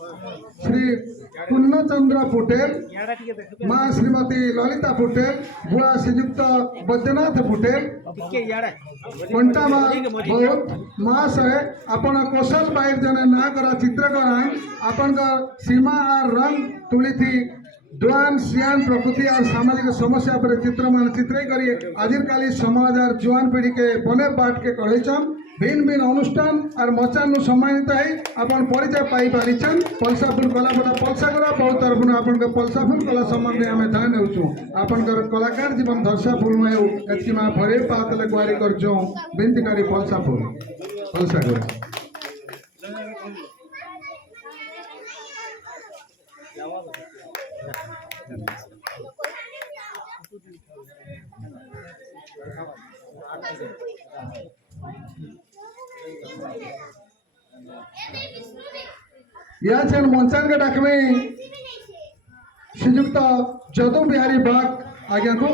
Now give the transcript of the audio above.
श्री पूर्णचंद्र पुटेल, माँ श्रीमती ललिता पुटेल, बुआ श्रीयुक्त बैद्यनाथ पुटेल, कंटामाल बहुत महाशय आपण कौशल बाहर जने ना करा चित्रकरण आपण सीमा और रंग तुली थी द्वान सियान प्रकृति और सामाजिक समस्या पर चित्र मान चित्रे करी आजिर काली समाज और जुआन पीढ़ी के बने बाट के करेछन भिन्न भिन्न अनुष्ठान और मचान सम्मानित है अपन परिचय पाई पारिछन पलसाफुल कला बड़ा पलसागरा बहुत तरफ आपन के पलसाफुल कला संबंध आम ध्यान देउछु आपन कलाकार जीवन धरसाफुल में एतकी मा फरे पातले गुआरी करछो बिनती करी पलसाफुल पलसागरा या छन मंचान के डाकमे श्रीयुक्त जदू बिहारी बाग आज्ञा को